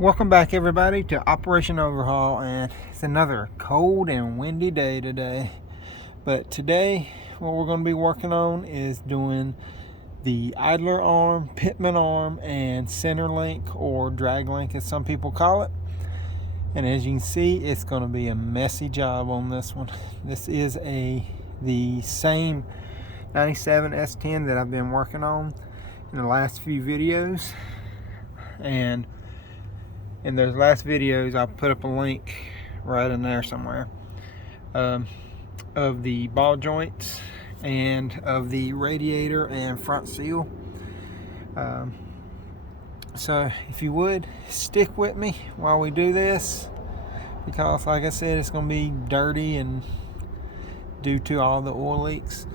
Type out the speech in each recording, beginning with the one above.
Welcome back everybody to Operation Overhaul, and it's another cold and windy day today. But today what we're going to be working on is doing the idler arm, pitman arm, and center link, or drag link as some people call it. And as you can see, it's going to be a messy job on this one. This is the same 97 S10 that I've been working on in the last few videos, and in those last videos I'll put up a link right in there somewhere of the ball joints and of the radiator and front seal. So if you would stick with me while we do this, because like I said, it's going to be dirty and due to all the oil leaks.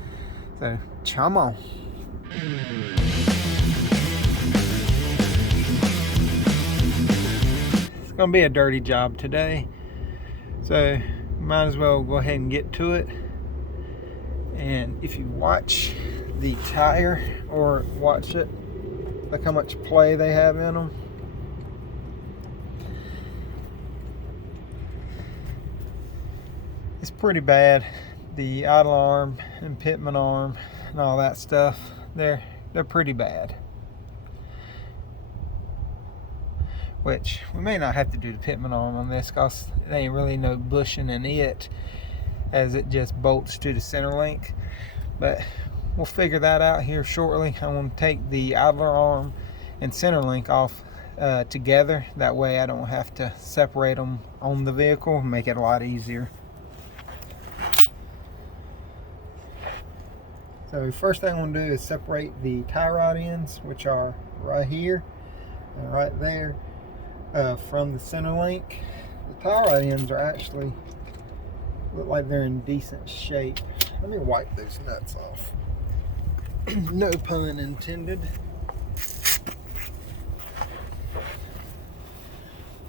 So come on. It's going to be a dirty job today, so might as well go ahead and get to it. And if you watch the tire or watch it, look how much play they have in them. It's pretty bad. The idle arm and pitman arm and all that stuff, they're pretty bad. Which we may not have to do the pitman arm on this, because there ain't really no bushing in it, as it just bolts to the center link. But we'll figure that out here shortly. I want to take the idler arm and center link off together. That way I don't have to separate them on the vehicle, and make it a lot easier. So first thing I'm going to do is separate the tie rod ends, which are right here and right there, from the center link. The tie rod ends are actually look like they're in decent shape. Let me wipe those nuts off. No pun intended.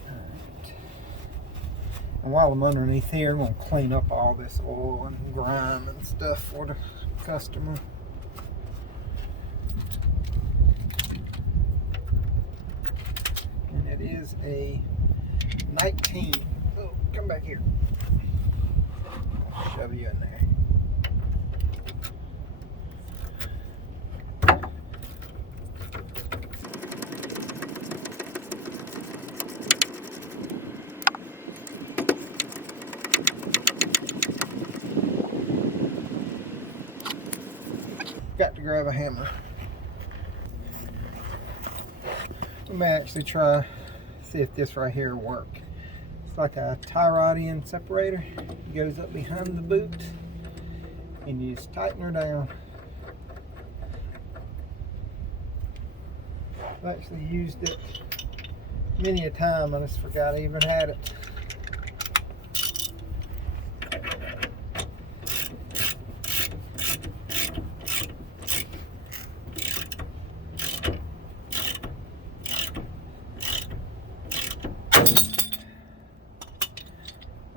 Alright. And while I'm underneath here, I'm going to clean up all this oil and grime and stuff for the customer. And it is a 19. Oh, come back here. I'll shove you in there. Got to grab a hammer. We may actually try see if this right here will work. It's like a tie rod end separator. It goes up behind the boot, and you just tighten her down. I've actually used it many a time. I just forgot I even had it.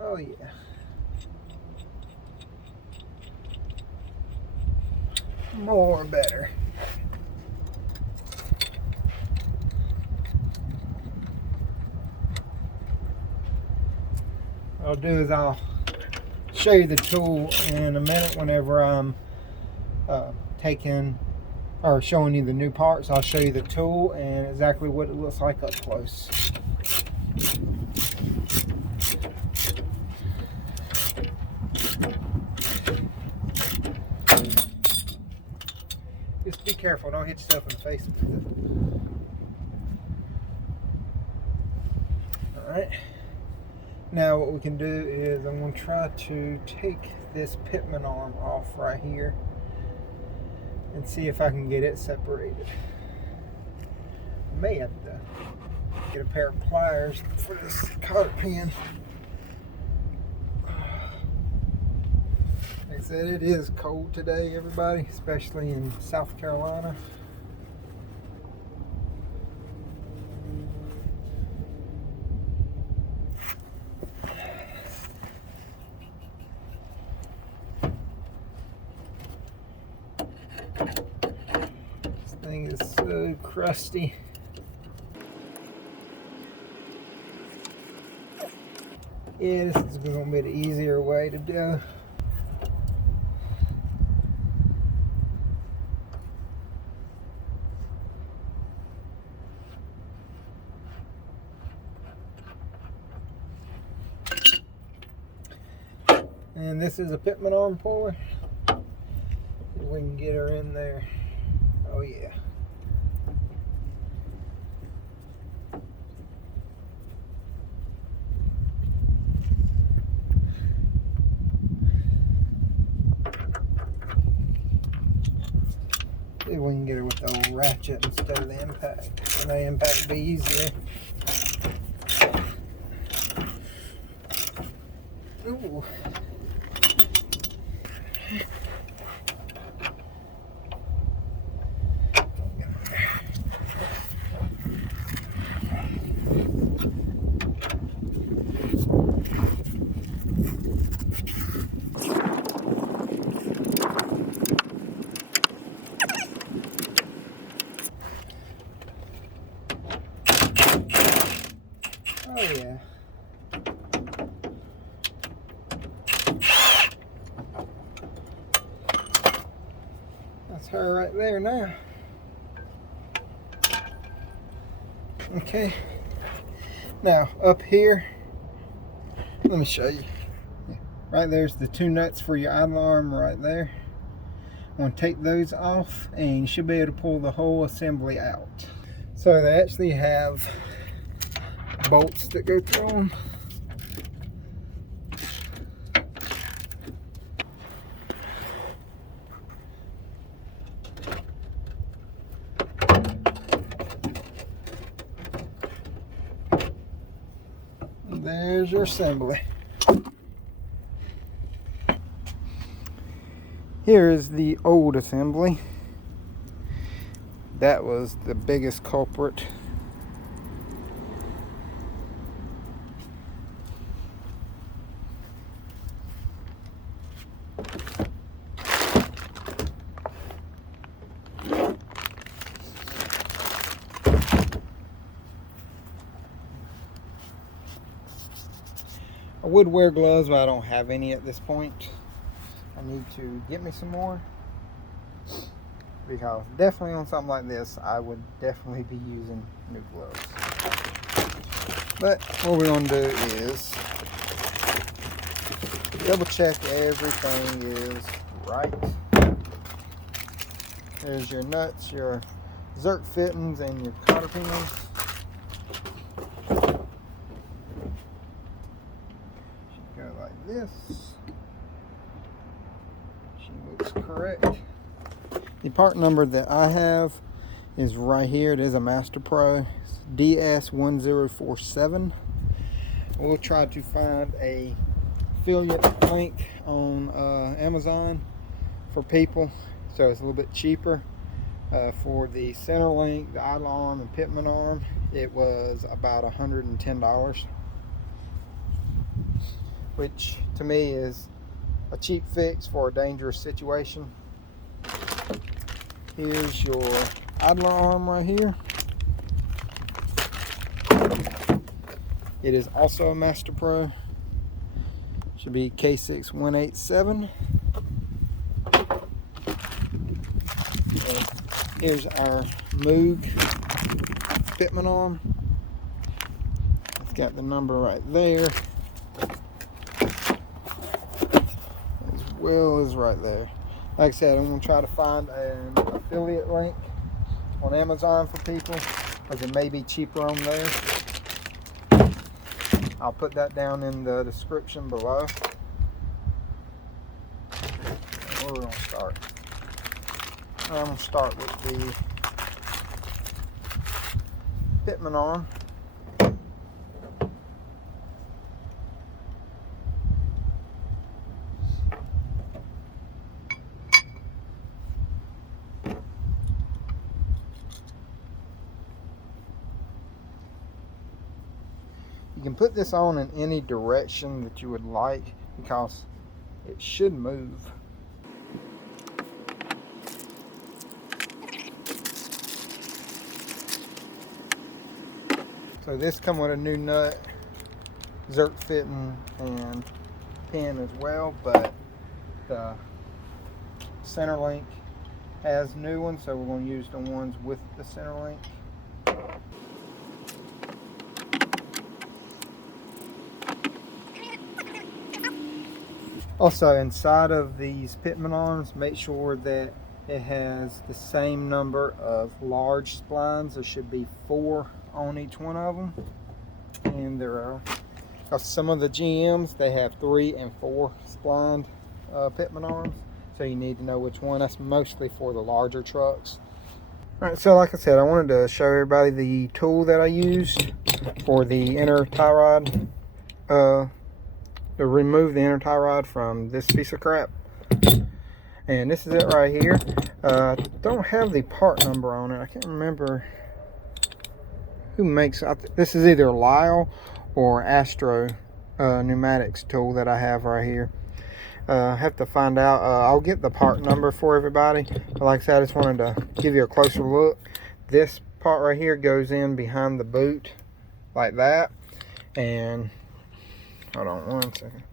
Oh yeah. More better. What I'll do is I'll show you the tool in a minute whenever I'm taking or showing you the new parts. I'll show you the tool and exactly what it looks like up close. Just be careful, don't hit yourself in the face with it. Alright, now what we can do is I'm going to try to take this pitman arm off right here and see if I can get it separated. I may have to get a pair of pliers for this cotter pin. Like I said, it is cold today, everybody, especially in South Carolina. This thing is so crusty. Yeah, this is going to be the easier way to do. And this is a pitman arm puller. See if we can get her in there. Oh yeah. See if we can get her with the old ratchet instead of the impact. And the impact would be easier. Ooh. Oh yeah. That's her right there now. Okay. Now up here, let me show you. Right there's the two nuts for your idler arm right there. I'm going to take those off and you should be able to pull the whole assembly out. So they actually have bolts that go through them. And there's your assembly. Here is the old assembly. That was the biggest culprit. I would wear gloves, but I don't have any at this point. I need to get me some more, because definitely on something like this I would definitely be using new gloves. But what we're going to do is double check everything is right. There's your nuts, your zerk fittings, and your cotter pins. Should go like this. She looks correct. The part number that I have is right here. It is a Master Pro. It's DS1047. We'll try to find a affiliate link on Amazon for people, so it's a little bit cheaper. For the center link, the idler arm, and pitman arm, it was about $110, which to me is a cheap fix for a dangerous situation. Here's your idler arm right here. It is also a Master Pro. Should be K6187. And here's our Moog pitman arm. It's got the number right there, as well as right there. Like I said, I'm going to try to find an affiliate link on Amazon for people, because it may be cheaper on there. I'll put that down in the description below. And where we're going to start? I'm going to start with the pitman arm. You can put this on in any direction that you would like, because it should move. So this comes with a new nut zerk fitting and pin as well, but the center link has new ones, so we're going to use the ones with the center link. Also, inside of these pitman arms, make sure that it has the same number of large splines. There should be 4 on each one of them, and there are, because some of the GMs, they have 3 and 4 splined pitman arms, so you need to know which one. That's mostly for the larger trucks. Alright, so like I said, I wanted to show everybody the tool that I used for the inner tie rod, to remove the inner tie rod from this piece of crap. And this is it right here. Don't have the part number on it. I can't remember who makes it. This is either Lyle or Astro pneumatics tool that I have right here. I have to find out. I'll get the part number for everybody, but like I said, I just wanted to give you a closer look. This part right here goes in behind the boot like that, and hold on one second,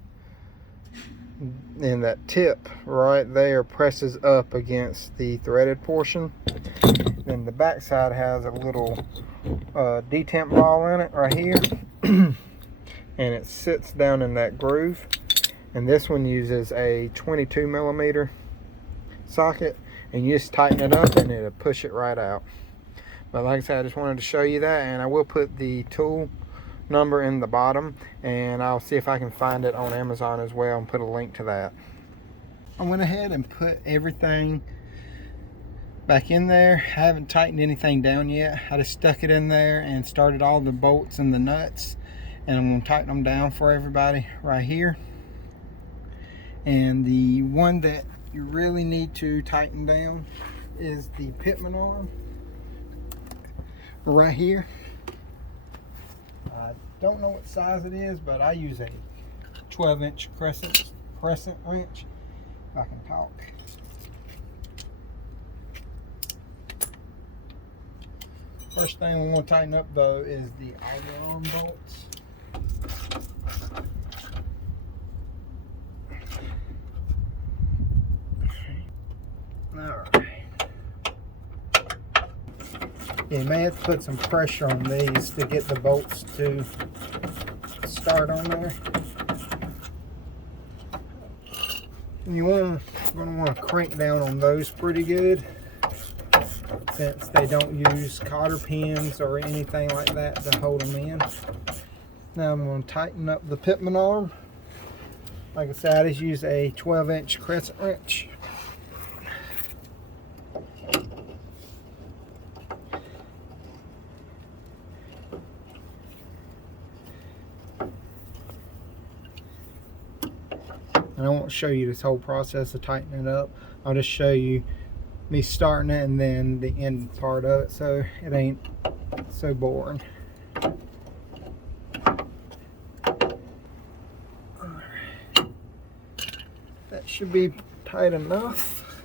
and that tip right there presses up against the threaded portion. Then the back side has a little detemp ball in it right here and it sits down in that groove. And this one uses a 22 millimeter socket, and you just tighten it up and it'll push it right out. But like I said, I just wanted to show you that, and I will put the tool number in the bottom, and I'll see if I can find it on Amazon as well and put a link to that. I went ahead and put everything back in there. I haven't tightened anything down yet. I just stuck it in there and started all the bolts and the nuts, and I'm going to tighten them down for everybody right here. And the one that you really need to tighten down is the pitman arm right here. I don't know what size it is, but I use a 12-inch crescent wrench, if I can talk. First thing we want to tighten up though is the idler arm bolts. Alright. You may have to put some pressure on these to get the bolts to start on there. And you're going to want to crank down on those pretty good, since they don't use cotter pins or anything like that to hold them in. Now I'm going to tighten up the pitman arm. Like I said, I just use a 12-inch crescent wrench. And I won't show you this whole process of tightening it up. I'll just show you me starting it and then the end part of it, so it ain't so boring. That should be tight enough.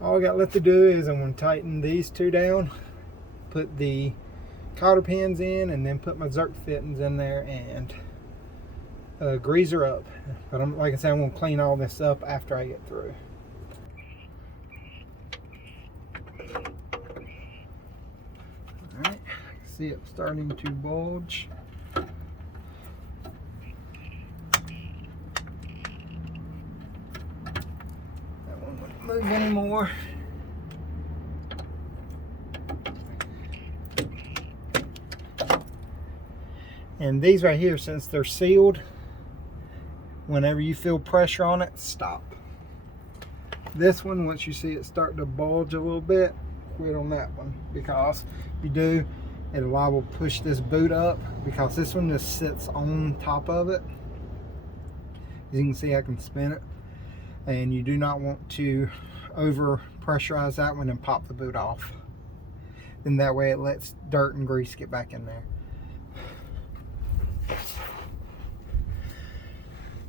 All I got left to do is I'm going to tighten these two down, put the cotter pins in, and then put my zerk fittings in there and grease her up. But like I said, I'm going to clean all this up after I get through. Alright, see it starting to bulge. That one won't move anymore. And these right here, since they're sealed, whenever you feel pressure on it, stop. This one, once you see it start to bulge a little bit, quit on that one, because if you do, it'll liable to push this boot up, because this one just sits on top of it. As you can see, I can spin it, and you do not want to over pressurize that one and pop the boot off. Then that way it lets dirt and grease get back in there.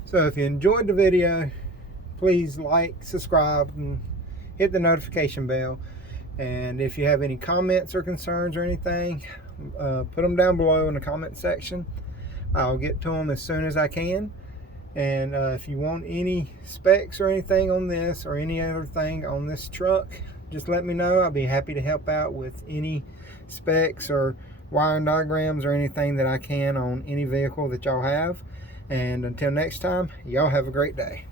So if you enjoyed the video, please like, subscribe, and hit the notification bell. And if you have any comments or concerns or anything, put them down below in the comment section. I'll get to them as soon as I can. And if you want any specs or anything on this or any other thing on this truck, just let me know. I'll be happy to help out with any specs or wiring diagrams or anything that I can on any vehicle that y'all have. And until next time, y'all have a great day.